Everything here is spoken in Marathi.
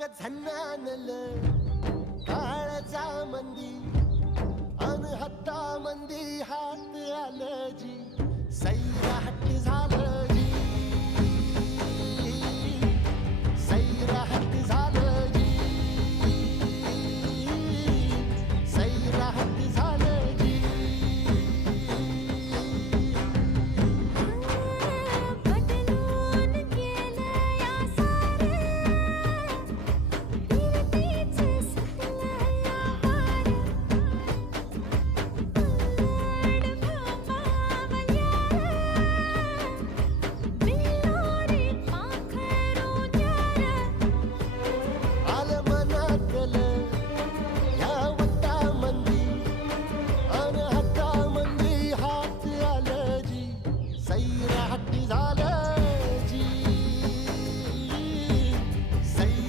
ग झन्नानल काळजा मंदी अन हत्ता मंदी हात आलं जी सैराट झालं